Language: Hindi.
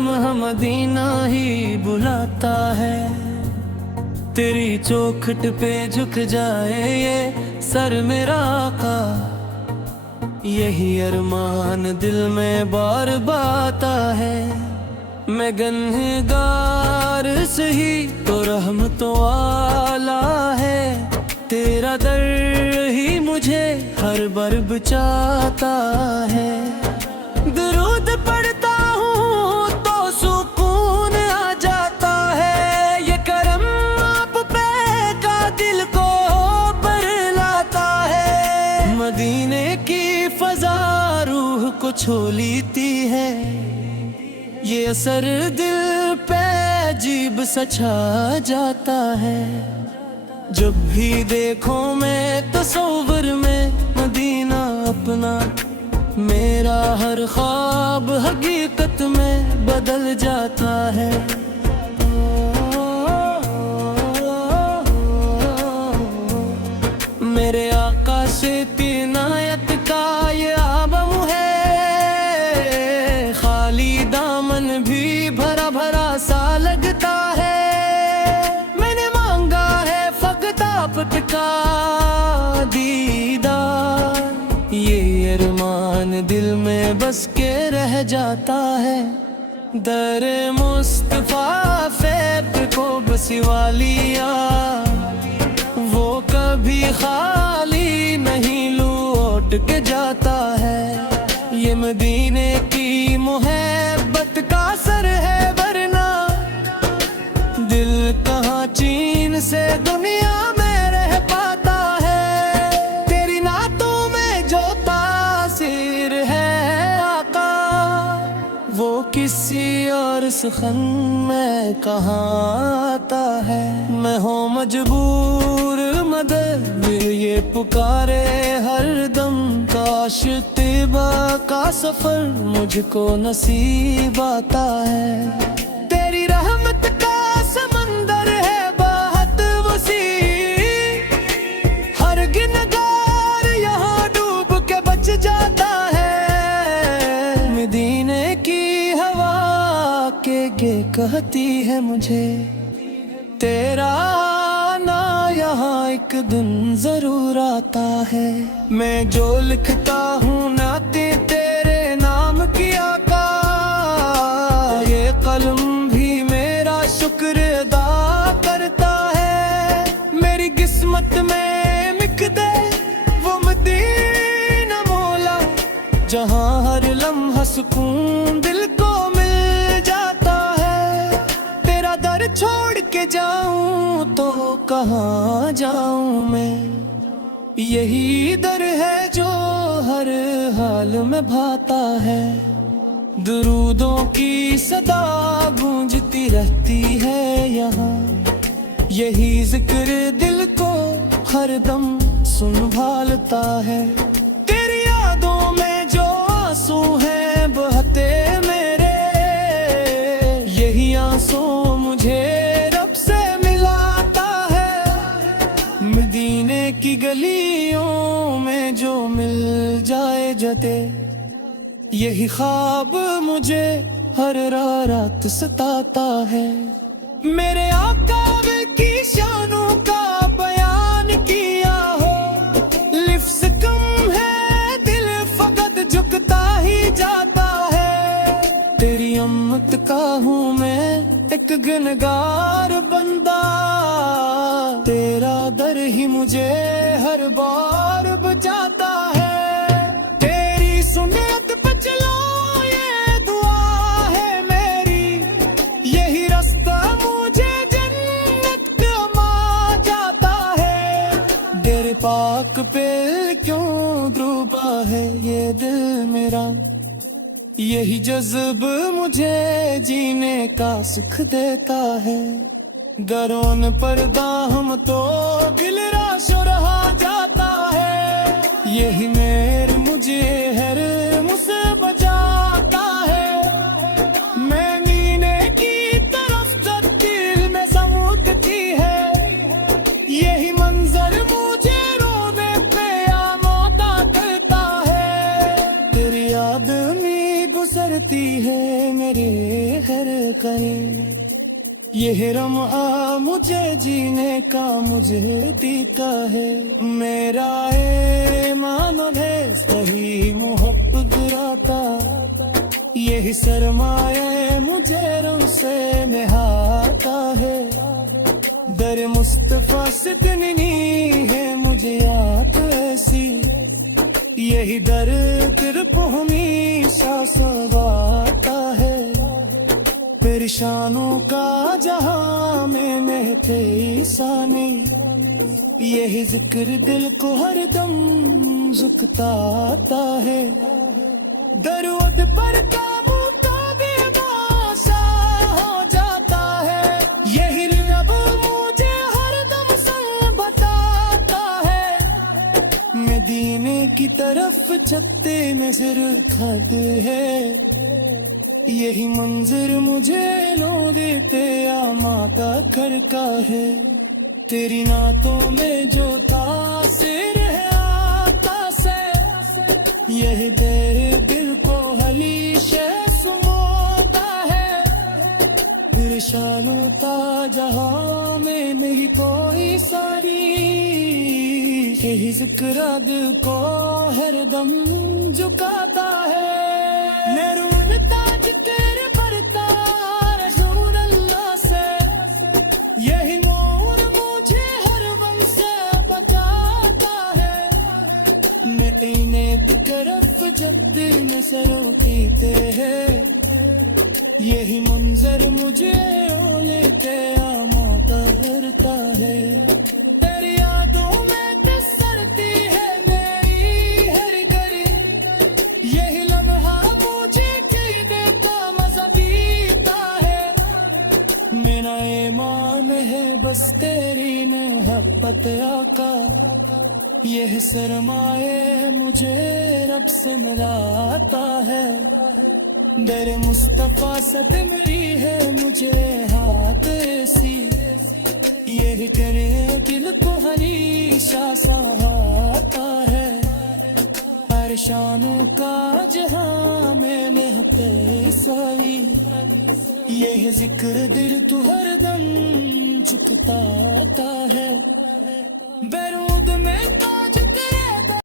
लम्हा मदीना ही बुलाता है। तेरी चौखट पे झुक जाए ये सर मेरा आका, यही अरमान दिल में बार बाता है। मैं गन्हगार सही तो रहमतों वाला है, तेरा दर ही मुझे हर बार बचाता है। दरूद पढ़ता हूँ तो सुकून आ जाता है, ये करम आप पे का दिल को बरलाता है। मदीने की फजा रूह को छू लेती है, ये असर दिल पे अजीब सा छा जाता है। जब भी देखो मैं तस्वीर में मदीना अपना, मेरा हर ख्वाब हकीकत में बदल जाता है। मेरे आका से इनायत का ये आबम है, खाली दामन भी भरा भरा सा लगता है। मैंने मांगा है फकत आपका दीदार, ये अरमान दिल में बस के रह जाता है। दर मुस्तफा फैब को बसिवा लिया, वो कभी खाली नहीं लौट के जाता है। ये मदीने की मोहब्बत का असर है, वरना दिल कहाँ चीन से दुनिया में रह पाता है। तेरी नातों में जो तासीर है आका, वो किसी और सुखन में कहाँ आता है। मैं हूँ मजबूर मदद ये पुकारे हर दम, काश तिबा का सफर मुझको नसीब आता है। तेरी रहमत का समंदर है बहुत वसी, हर गिनगार यहाँ डूब के बच जाता है। मदीने की हवा के कहती है मुझे, तेरा आना यहाँ एक दिन जरूर आता है। मैं जो लिखता हूँ नाते तेरे नाम की आका, ये कलम भी मेरा शुक्र अदा करता है। मेरी किस्मत में लिख दे वो मदीना मौला, जहाँ हर लम्हा सुकून दिल को मिल जाता है। तेरा दर छोड़ के जाऊं तो कहाँ जाऊं मैं, यही दर है जो हर हाल में भाता है। दुरूदों की सदा गूंजती रहती है यहाँ, यही जिक्र दिल को हर दम संभालता है। तेरी यादों में जो आंसू हैं बहते मेरे, यही आंसू मुझे रब से मिलाता है। मदीने की गलियों में जो मिल जाए जते, यही ख्वाब मुझे हर रात सताता है। मेरे आका की शानों का बयान किया हो, लिफ्ज़ कम है दिल फकत झुकता ही जाता है। तेरी अम्मत का हूँ मैं एक गुनहगार बंदा, तेरा दर ही मुझे हर बार बचाता है। तेरी सुन्नत पे चलो ये दुआ है मेरी, यही रास्ता मुझे जन्नत कमा जाता है। तेरे पाक पे क्यों डूबा है ये दिल मेरा, यही जज्ब मुझे जीने का सुख देता है। दरोन पर्दा हम तो दिल राश रहा जाता है, यही मेर मुझे हर मुझसे बचाता है। मैं नीने की तरफ दिल में समूदती है, यही मंजर मुझे रोने पे आमादा करता है। तेरी याद में गुजरती है मेरे हर करीब। ये रमा मुझे जीने का मुझे देता है, मेरा ईमान है सही मोहब्बत राता। यही सरमाए मुझे रंग से नहाता है, दर मुस्तफा से इतनी है मुझे याद ऐसी। यही दर तिरप हमेशा सवाता है, परेशानों का जहां में महते सानी। यही जिक्र दिल को हरदम झुकताता है, दरूद पर काबू का भी बासा हो जाता है। यही लब मुझे हरदम संग बताता है, मदीने की तरफ चलते नजर खद है। यही मंजर मुझे लो देते आमाता करता है, तेरी नातों में जो तासिर है आता से। यही तेरे दिल को हलीशे सुमोता है, परेशानों ता जहां में नहीं कोई सारी। यही जिक्र दिल को हरदम झुकाता है, मेरून ताज तेरे बरता रसूल अल्लाह से। यही मोर मुझे हर वम से बचाता है, मैं इन्हें तरफ जद में सरों कीते हैं। यही मंजर मुझे ओ लेते आमा करता है, तेरी यादों में कसरती है मेरी हर घड़ी। यही लम्हा मुझे जीने का मजा देता है, मेरा ईमान है बस तेरी मोहब्बत आका। यह सरमाए मुझे रब से मिलाता है, दर मुस्तफा सद मिली है मुझे हाथ ऐसी। यह तेरे दिल को हमेशा सहाता है, परेशानों का जहां में महते साई। यह जिक्र दिल तू हरदम झुकताता है, बैरूद में